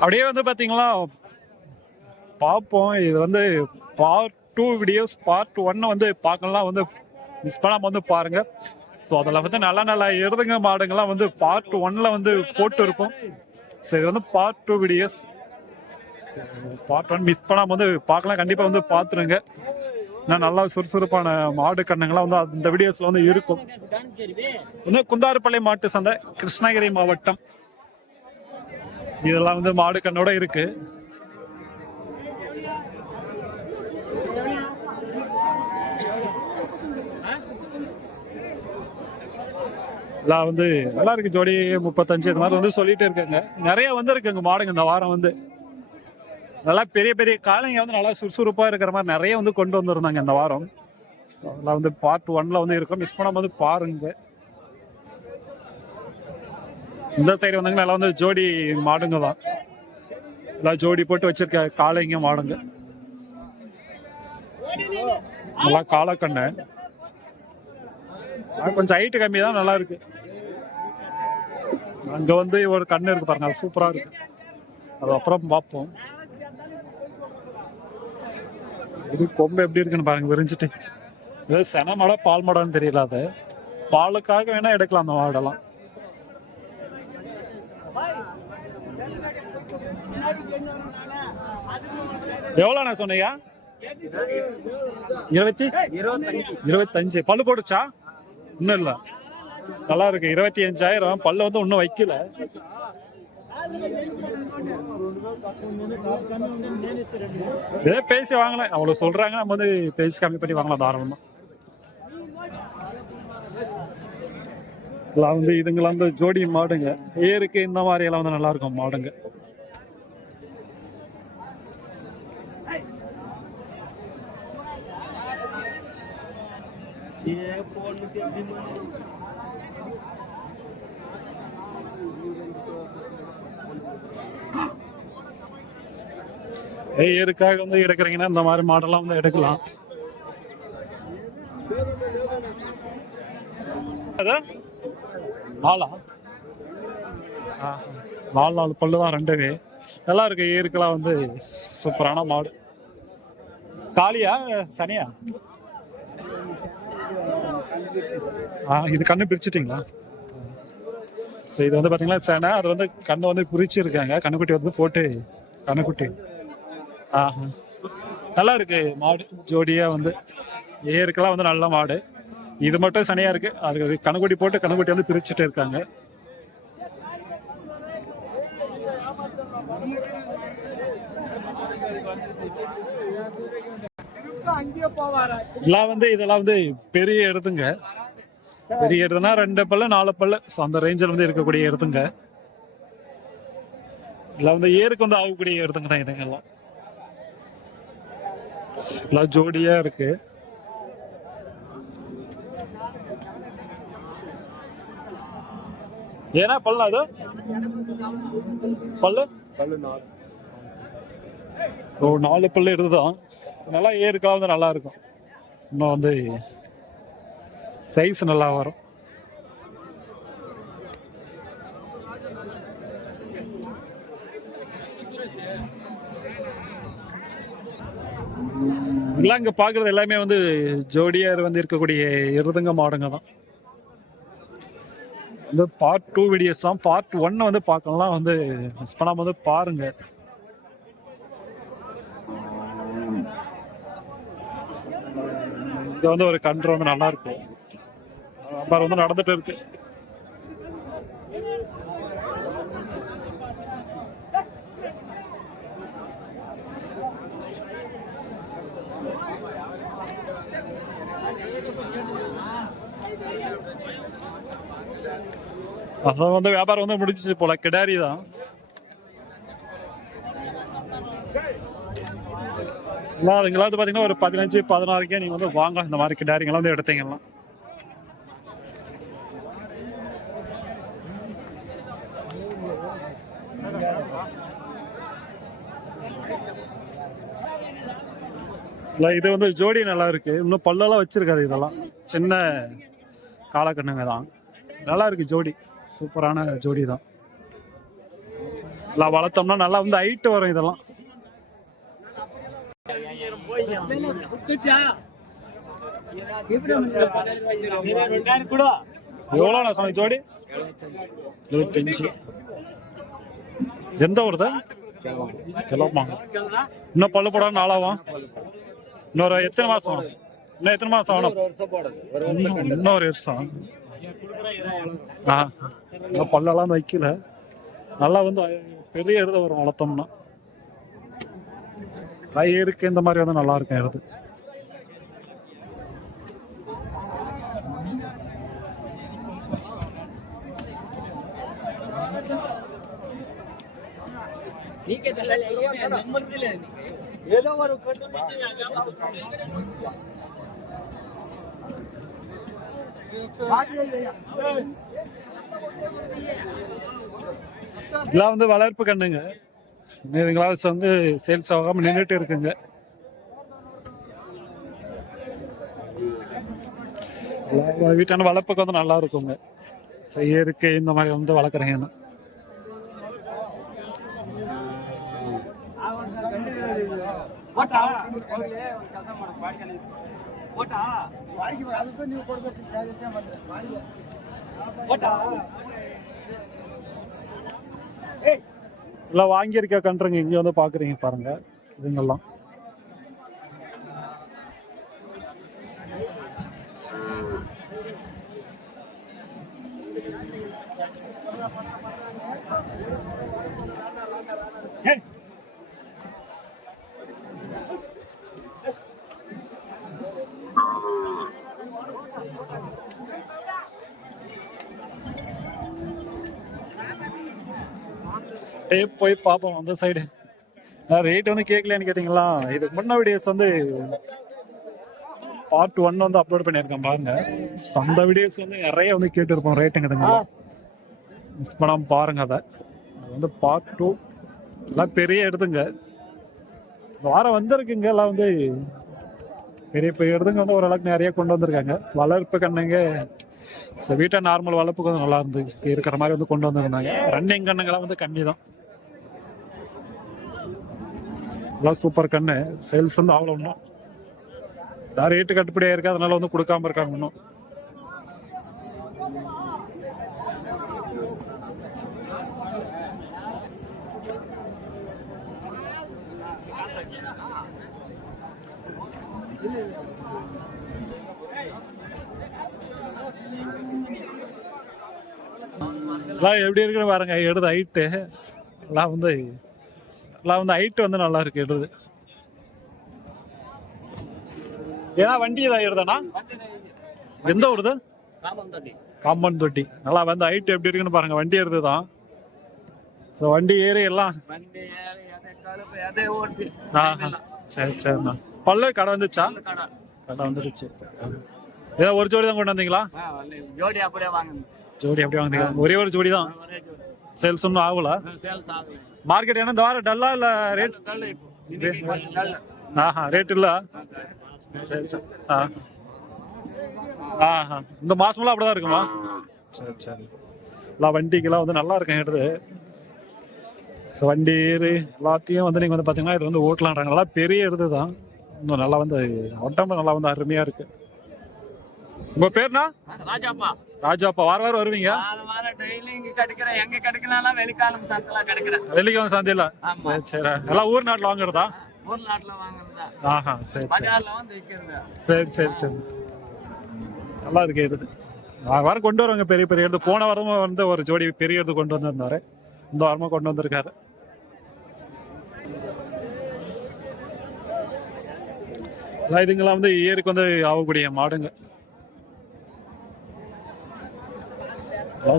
அப்படியே வந்து பாத்தீங்களா பார்ப்போம். இது வந்து பார்ட் 2 வீடியோஸ். பார்ட் 1 வந்து பார்க்கலாம், வந்து மிஸ் பண்ணாம வந்து பாருங்க. ஸோ அதில் வந்து நல்ல நல்ல எருதுங்க மாடுங்கள்லாம் வந்து பார்ட் 1 வந்து போட்டு இருக்கும். ஸோ இது வந்து பார்ட் 2 வீடியோஸ். பார்ட் 1 மிஸ் பண்ணாம வந்து பார்க்கலாம், கண்டிப்பா வந்து பார்த்துருங்க. நான் நல்லா சுறுசுறுப்பான மாடு கண்ணுங்கள்லாம் வந்து அந்த வீடியோஸ்ல வந்து இருக்கும். வந்து குந்தாறுப்பள்ளி மாட்டு சந்தை, கிருஷ்ணகிரி மாவட்டம். இதெல்லாம் வந்து மாடு கண்ணோட இருக்கு. எல்லாம் வந்து நல்லா இருக்கு. ஜோடி 35 இது மாதிரி வந்து சொல்லிட்டு இருக்காங்க. நிறைய வந்து இருக்குங்க மாடுங்க இந்த வாரம். வந்து நல்லா பெரிய பெரிய காளைங்க வந்து நல்லா சுறுசுறுப்பா இருக்கிற மாதிரி நிறைய வந்து கொண்டு வந்திருந்தாங்க இந்த வாரம். அதெல்லாம் வந்து பார்ட் 1 வந்து இருக்கும், மிஸ் பண்ணாம வந்து பாருங்க. இந்த சைடு வந்தாங்க நல்லா வந்து ஜோடி மாடுங்க தான். எல்லாம் ஜோடி போட்டு வச்சிருக்க காளைங்க மாடுங்க. நல்லா காலக்கண்ணு கொஞ்சம் ஹைட்டு கம்மி தான், நல்லா இருக்கு. அங்க வந்து ஒரு கண்ணு இருக்கு பாருங்க, அது சூப்பரா இருக்கு. அது அப்புறம் பார்ப்போம். இது கொம்பு எப்படி இருக்குன்னு பாருங்க, விரிஞ்சிட்டு. இது சென மாடா பால் மாடான்னு தெரியல. அது பாலுக்காக வேணா எடுக்கலாம் அந்த மாடெல்லாம். எவ்வளோண்ணா சொன்னீங்க? 25. பல்லு போட்டுச்சா? இன்னும் இல்ல. நல்லா இருக்கு. 25,000. பல்லு வந்து இன்னும் வைக்கல. இதே பேசி வாங்கலாம், அவ்வளவு சொல்றாங்க. நம்ம வந்து பேசி கம்மி பண்ணி வாங்கலாம் தாராளமா. வந்து இதுங்கெல்லாம் வந்து ஜோடி மாடுங்க. ஏருக்கு இந்த மாதிரி எல்லாம் வந்து நல்லா இருக்கும் மாடுங்க. ஏருக்காக வந்து எடுக்கிறீங்கன்னா இந்த மாதிரி மாடெல்லாம் வந்து எடுக்கலாம். நாலா 4 பல்லுதான், ரெண்டுவே நல்லா இருக்கு. ஏருக்கெல்லாம் வந்து சூப்பரான மாடு. காளியா சனியா? இது கண்ணு பிரிச்சுட்டீங்களா? இது வந்து பாத்தீங்கன்னா சனை. அது வந்து கண்ணு வந்து பிரிச்சிருக்காங்க. கண்ணுக்குட்டி வந்து போட்டு கண்ணுக்குட்டி. நல்லா இருக்கு மாடு ஜோடியா. வந்து ஏருக்கெல்லாம் வந்து நல்ல மாடு. இது மட்டும் சனியா இருக்கு. அது கண்ணுக்குட்டி போட்டு கண்ணுக்குட்டி வந்து பிரிச்சுட்டு இருக்காங்க. இதெல்லாம் வந்து பெரிய எடுத்துங்க. பெரிய எடுத்துனா 2 பல்லு 4 பல்லு அந்த ரேஞ்சில் வந்து இருக்கக்கூடிய எடுத்துங்க. இல்ல வந்து ஏருக்கு வந்து ஆகக்கூடிய எடுத்துங்க தான் இதுங்கெல்லாம். எல்லாம் ஜோடியா இருக்கு. ஏன்னா பல்லு அது பல்லு 4 பல்லு எடுத்துதான். நல்லா ஏருக்கெல்லாம் வந்து நல்லா இருக்கும். இன்னும் வந்து சைஸ் நல்லா வரும். இதெல்லாம் இங்க பாக்குறது எல்லாமே வந்து ஜோடியார் வந்து இருக்கக்கூடிய எருதுங்க மாடுங்க தான். இந்த பார்ட் 2 வீடியோஸ் தான். பார்ட் 1 வந்து பார்க்கலாம், வந்து மிஸ் பண்ணாம வந்து பாருங்க. இது வந்து ஒரு கன்று வந்து நல்லா இருக்கு. வியாபாரம் வந்து நடந்துட்டு இருக்கு. அதான் வந்து வியாபாரம் வந்து முடிஞ்சிச்சு போல. கிடாரி தான். அதுங்களாம் வந்து பாத்தீங்கன்னா ஒரு 15-16 நீங்க வந்து வாங்கலாம். இந்த மாதிரி கிடாரிங்கெல்லாம் வந்து எடுத்தீங்கன்னா இது வந்து ஜோடி நல்லா இருக்கு. இன்னும் பல்லெல்லாம் வச்சிருக்காது. இதெல்லாம் சின்ன காலக்கண்ணுங்க தான். நல்லா இருக்கு ஜோடி, சூப்பரான ஜோடி தான். இதெல்லாம் வளர்த்தோம்னா நல்லா வந்து ஹைட் வரும். இதெல்லாம் எவ்வளோ சொன்ன ஜோடி? 75. எந்த ஊர் தான்? கிளம்பா. இன்னும் பல்லு போட நாளாவும். இன்னொரு எத்தனை மாசம்? இன்னும் எத்தனை மாசம் ஆகணும்? இன்னொரு வருஷம். பல்லெல்லாம் வைக்கல. நல்லா வந்து பெரிய எழுத வரும் வளர்த்தோம்னா. இருக்கு இந்த மாதிரி வந்து நல்லா இருக்கும் எழுது. ஏதோ ஒரு இதெல்லாம் வந்து வளர்ப்பு கண்ணுங்க. இதுங்களா வந்து சேல்ஸ் ஆகாம நின்றுட்டு இருக்குங்க. வீட்டான வளர்ப்புக்கு வந்து நல்லா இருக்குங்க. இயற்கை இந்த மாதிரி வந்து வளர்க்குறீங்கன்னா எல்லாம் வாங்கியிருக்க கன்றுங்க. இங்க வந்து பாக்குறீங்க பாருங்க இதுங்கெல்லாம். போய் பார்ப்போம் அந்த சைடு. ரேட் வந்து கேட்கலன்னு கேட்டீங்களா? இதுக்கு முன்ன வீடியோஸ் வந்து பார்ட் 1 வந்து அப்லோட் பண்ணியிருக்கேன் பாருங்க. அந்த வீடியோஸ் வந்து நிறைய வந்து கேட்டுருப்போம் ரேட்டுங்க. மிஸ் பண்ணாம பாருங்க. அதை வந்து பார்ட் 2 எல்லாம் பெரிய எடுத்துங்க. வாரம் வந்திருக்குங்க. எல்லாம் வந்து பெரிய பெரிய இடத்துங்க வந்து ஓரளவுக்கு நிறைய கொண்டு வந்திருக்காங்க. வளர்ப்பு கண்ணுங்க வீட்டை நார்மல் வளர்ப்புக்கு வந்து நல்லா இருந்து இருக்கிற மாதிரி வந்து கொண்டு வந்திருந்தாங்க. ரன்னிங் கண்ணுங்கெல்லாம் வந்து கம்மி தான். எல்லாம் சூப்பர் கண்ணு. சேல்ஸ் வந்து அவ்வளோ ஒன்றும் ரேட்டு கட்டுப்படியாக இருக்கு. அதனால வந்து கொடுக்காம இருக்காங்க இன்னும். எல்லாம் எப்படி இருக்குன்னு பாருங்க. எடுது ஹைட்டு எல்லாம் வந்து ஹைட்டு வந்து நல்லா இருக்கு எடுது. ஏன்னா வண்டி தான் எடுதானா? எந்த ஊருது? காம்பன் தொட்டி. நல்லா வந்து ஹைட் எப்படி இருக்குன்னு பாருங்க. வண்டி எடுதுதான். வண்டி ஏறி எல்லாம் சரி சரிண்ணா. பல்லு கடை வந்துச்சா? கடை வந்துடுச்சு. ஏன்னா ஒரு ஜோடி தான் கொண்டு வந்தீங்களா? ஜோடி அப்படியே வாங்குறீங்க. ஒரே ஒரு ஜோடி தான். சேல்ஸ் ஒன்றும் ஆகல. மார்க்கெட் என்ன இந்த வாரம் டல்லா இல்ல? ரேட் ரேட் இல்ல. சரி சரி. இந்த மாசமெல்லாம் அப்படிதான் இருக்குமா? சரி சரி. எல்லாம் வண்டிக்கெல்லாம் வந்து நல்லா இருக்கும் எடுத்து. வண்டி ஏறு எல்லாத்தையும் வந்து நீங்க வந்து பாத்தீங்கன்னா இது வந்து ஓட்டலான்றாங்க. நல்லா பெரிய எடுத்து தான். இன்னும் நல்லா வந்து உடம்பு நல்லா வந்து அருமையா இருக்கு. உங்க பேர்னா? ராஜாப்பா. ராஜாப்பா. வாரம் வருவீங்க? வெள்ளிக்கிழமை சந்தையில. சரி சரி. எல்லாம் ஊர் நாட்டுல வாங்குறதா? சரி சரி சரி சரி. நல்லா இருக்கு எடுத்து. வாரம் கொண்டு வருவாங்க பெரிய பெரிய எடுத்து. போன வாரமும் வந்து ஒரு ஜோடி பெரிய எடுத்து கொண்டு வந்திருந்தாரு. இந்த வாரமும் கொண்டு வந்திருக்காரு. இதுங்கெல்லாம் வந்து ஏருக்கு வந்து ஆகக்கூடிய மாடுங்க.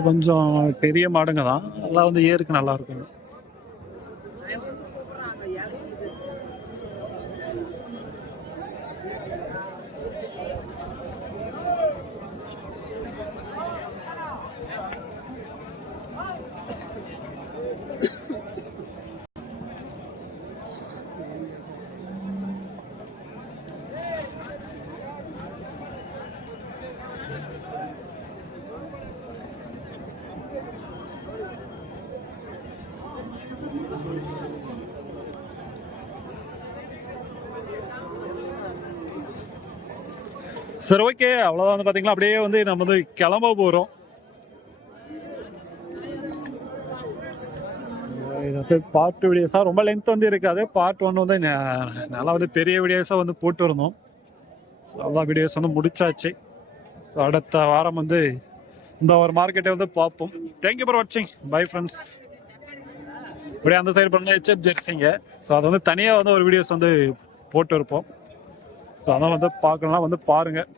கொஞ்சம் பெரிய மாடுங்க தான். எல்லாம் வந்து ஏருக்கு நல்லா இருக்குங்க. சரி ஓகே, அவ்வளோதான் வந்து பார்த்தீங்களா, அப்படியே வந்து நம்ம வந்து கிளம்ப போகிறோம். இது வந்து பார்ட் வீடியோஸாக ரொம்ப லென்த் வந்து இருக்காது. பார்ட் ஒன் வந்து நல்லா வந்து பெரிய வீடியோஸாக வந்து போட்டு இருந்தோம். ஸோ அவ்வளோ வீடியோஸ் வந்து முடிச்சாச்சு. ஸோ அடுத்த வாரம் வந்து இந்த ஒரு மார்க்கெட்டை வந்து பார்ப்போம். தேங்க்யூ ஃபார் வாட்சிங். Bye friends. இப்படியே அந்த சைடு பண்ண ஹெச்எப் ஜெர்சிங்க. ஸோ அதை வந்து தனியாக வந்து ஒரு வீடியோஸ் வந்து போட்டு இருப்போம். ஸோ அதான் வந்து பார்க்கலாம், வந்து பாருங்கள்.